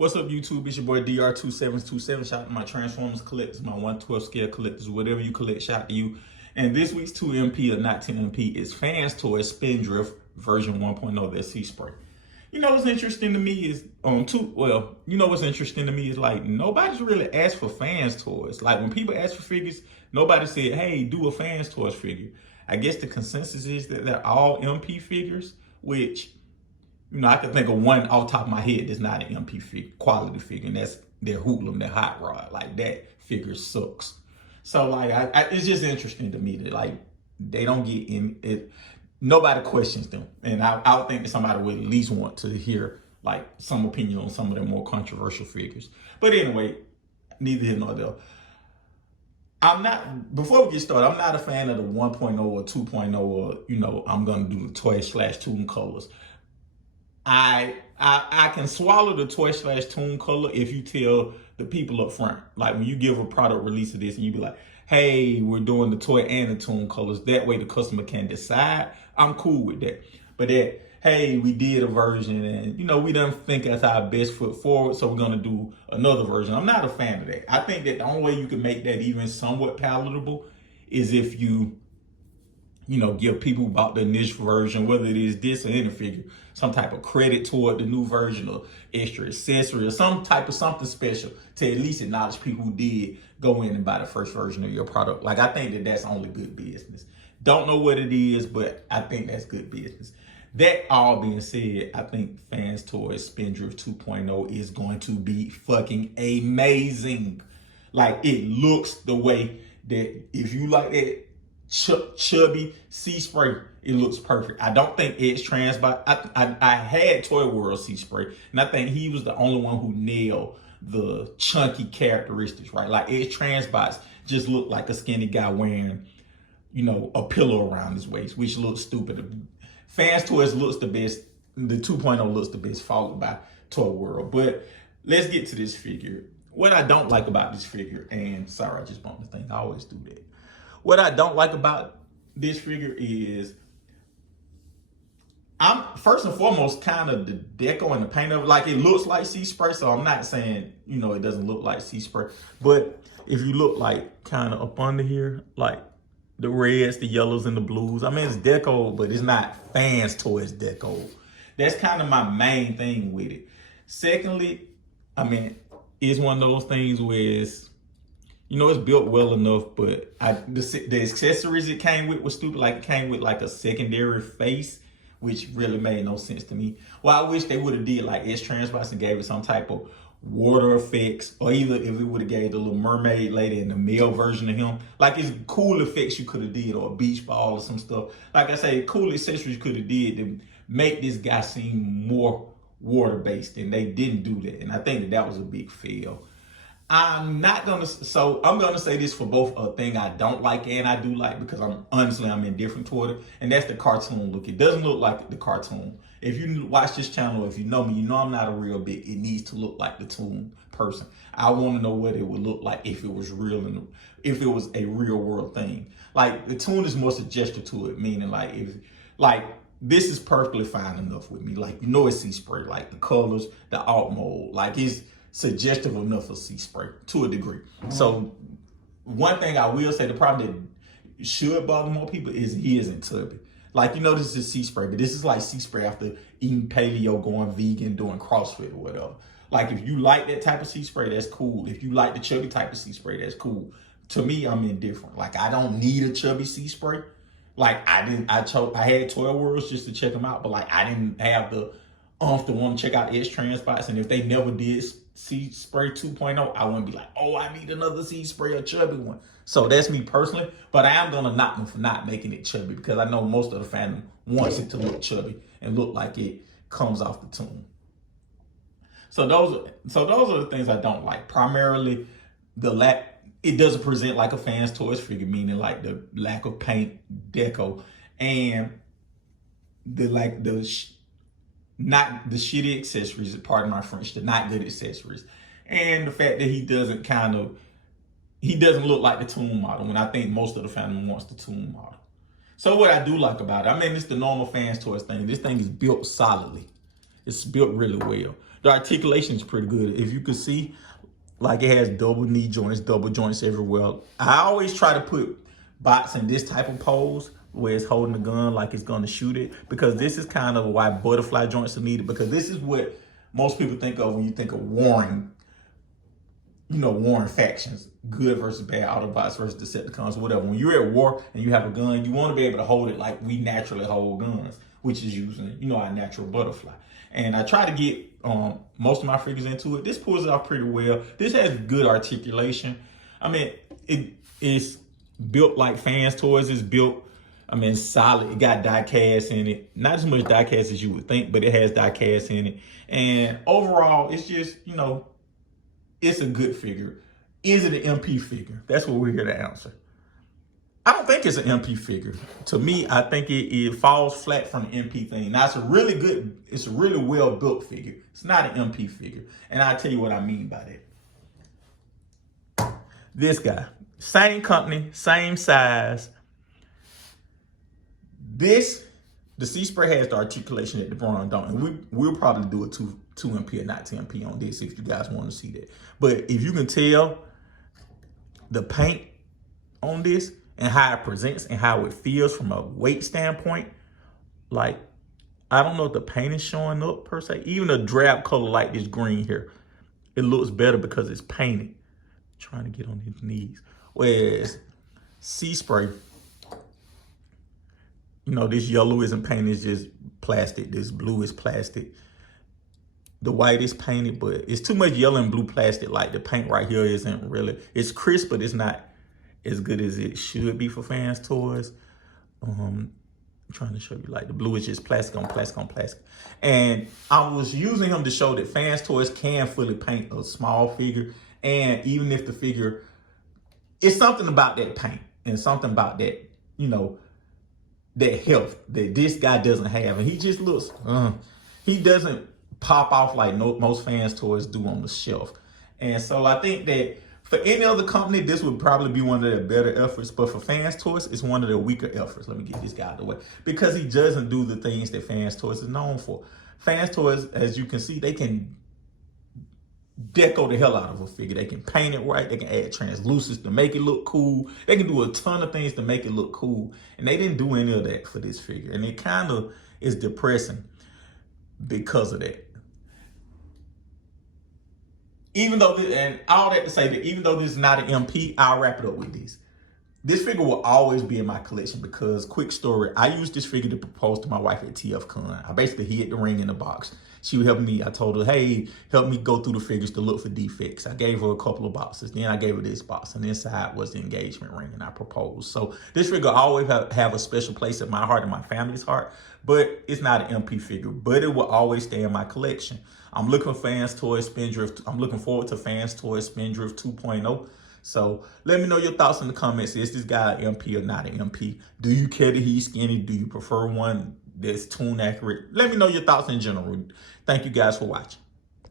What's up, YouTube? It's your boy DR2727. Shout out to my Transformers collectors, my 1/12 scale collectors, whatever you collect, shout out to you. And this week's 2MP or not 10MP is FansToys Spindrift version 1.0, that Seaspray. You know what's interesting to me is what's interesting to me is like nobody's really asked for FansToys. Like when people ask for figures, nobody said, hey, do a FansToys figure. I guess the consensus is that they're all MP figures, which, you know, I can think of one off the top of my head that's not an MP quality figure, and that's their Hoodlum, their Hot Rod. Like, that figure sucks. So, like, it's just interesting to me that, like, they don't get in it. Nobody questions them. And I would think that somebody would at least want to hear, like, some opinion on some of their more controversial figures. But anyway, neither here nor there. Before we get started, I'm not a fan of the 1.0 or 2.0 or, you know, I'm going to do the toy/tune colors. I can swallow the toy/tune color if you tell the people up front. Like when you give a product release of this and you be like, hey, we're doing the toy and the tune colors. That way the customer can decide. I'm cool with that. But that, hey, we did a version and, you know, we don't think that's our best foot forward, so we're going to do another version. I'm not a fan of that. I think that the only way you can make that even somewhat palatable is if you know, give people who bought the initial version, whether it is this or any figure, some type of credit toward the new version or extra accessory or some type of something special to at least acknowledge people who did go in and buy the first version of your product. Like, I think that that's only good business. Don't know what it is, but I think that's good business. That all being said, I think FansToys Spindrift 2.0 is going to be fucking amazing. Like, it looks the way that if you like that chubby Seaspray, it looks perfect. I don't think x-transbots. I had Toy World Seaspray, and I think he was the only one who nailed the chunky characteristics, right? Like x-transbots just looked like a skinny guy wearing, you know, a pillow around his waist, which looks stupid. FansToys looks the best. The 2.0 looks the best, followed by Toy World. But let's get to this figure. What I don't like about this figure, and sorry, I just bumped the thing. I always do that. What I don't like about this figure is, I'm first and foremost kind of the deco and the paint of it. Like, it looks like Seaspray, so I'm not saying, you know, it doesn't look like Seaspray. But if you look like kind of up under here, like the reds, the yellows, and the blues, I mean, it's deco, but it's not FansToys deco. That's kind of my main thing with it. Secondly, I mean, it's one of those things where it's, you know, it's built well enough, but the accessories it came with was stupid. Like, it came with like a secondary face, which really made no sense to me. Well, I wish they would have did like x-transbots and gave it some type of water effects, or either if it would have gave the little mermaid lady and the male version of him, like, it's cool effects you could have did, or a beach ball or some stuff. Like I say, cool accessories you could have did to make this guy seem more water-based, and they didn't do that. And I think that was a big fail. I'm gonna say this for both a thing I don't like and I do like, because I'm indifferent toward it, and that's the cartoon look. It doesn't look like the cartoon. If you watch this channel, if you know me, you know I'm not a real big, it needs to look like the toon person. I want to know what it would look like if it was real and if it was a real world thing. Like, the toon is more suggestive to it, meaning like, if like, this is perfectly fine enough with me. Like, you know, it's Seaspray, like the colors, the alt mode, like, it's suggestive enough for Seaspray to a degree. So one thing I will say, the problem that should bother more people is he isn't tubby. Like, you know, this is Seaspray, but this is like Seaspray after eating paleo, going vegan, doing CrossFit or whatever. Like, if you like that type of Seaspray, that's cool. If you like the chubby type of Seaspray, that's cool. To me, I'm indifferent. Like, I don't need a chubby Seaspray. Like, I had Toy Worlds just to check them out, but like, I didn't have the to want to check out x-transbots, and if they never did Seaspray 2.0, I wouldn't be like, oh, I need another Seaspray, a chubby one. So that's me personally, but I am gonna knock them for not making it chubby, because I know most of the fandom wants it to look chubby and look like it comes off the tune. So those are the things I don't like. Primarily, it doesn't present like a FansToys figure, meaning like the lack of paint deco, and not the shitty accessories, pardon my French, the not good accessories. And the fact that he doesn't look like the toon model, when I think most of the fandom wants the toon model. So what I do like about it, I mean, it's the normal FansToys thing. This thing is built solidly. It's built really well. The articulation is pretty good. If you can see, like it has double knee joints, double joints everywhere. I always try to put bots in this type of pose where it's holding the gun like it's gonna shoot it, because this is kind of why butterfly joints are needed, because this is what most people think of when you think of warring, warring factions, good versus bad, Autobots versus Decepticons, whatever. When you're at war and you have a gun, you want to be able to hold it like we naturally hold guns, which is using, our natural butterfly. And I try to get most of my figures into it. This pulls it off pretty well. This has good articulation. I mean, it's built like FansToys is built. I mean, solid. It got die cast in it. Not as much die cast as you would think, but it has die cast in it. And overall, it's just, it's a good figure. Is it an MP figure? That's what we're here to answer. I don't think it's an MP figure. To me, I think it falls flat from the MP thing. Now, it's a really well built figure. It's not an MP figure. And I'll tell you what I mean by that. This guy, same company, same size. The Seaspray has the articulation that the Braun don't. And we'll probably do a 2 MP or not 10 MP on this if you guys want to see that. But if you can tell the paint on this and how it presents and how it feels from a weight standpoint, like, I don't know if the paint is showing up per se. Even a drab color like this green here, it looks better because it's painted. I'm trying to get on his knees. Whereas Seaspray, this yellow isn't painted, it's just plastic. This blue is plastic. The white is painted, but it's too much yellow and blue plastic. Like the paint right here isn't really, it's crisp, but it's not as good as it should be for FansToys. I'm trying to show you, like the blue is just plastic on plastic on plastic. And I was using him to show that FansToys can fully paint a small figure. And even if the figure, it's something about that paint and something about that, that health that this guy doesn't have. And he just looks, he doesn't pop off like most FansToys do on the shelf. And so I think that for any other company, this would probably be one of their better efforts. But for FansToys, it's one of their weaker efforts. Let me get this guy out of the way. Because he doesn't do the things that FansToys is known for. FansToys, as you can see, they can deco the hell out of a figure. They can paint it right. They can add translucents to make it look cool. They can do a ton of things to make it look cool. And they didn't do any of that for this figure. And it kind of is depressing because of that. Even though, and all that to say that even though this is not an MP, I'll wrap it up with this. This figure will always be in my collection because, quick story, I used this figure to propose to my wife at TFCon. I basically hid the ring in the box. She would help me. I told her, hey, help me go through the figures to look for defects. I gave her a couple of boxes. Then I gave her this box. And inside was the engagement ring, and I proposed. So this figure always have a special place in my heart and my family's heart. But it's not an MP figure. But it will always stay in my collection. I'm looking for FansToys Spindrift. I'm looking forward to FansToys Spindrift 2.0. So let me know your thoughts in the comments. Is this guy an MP or not an MP? Do you care that he's skinny? Do you prefer one that's tune accurate? Let me know your thoughts in general. Thank you guys for watching.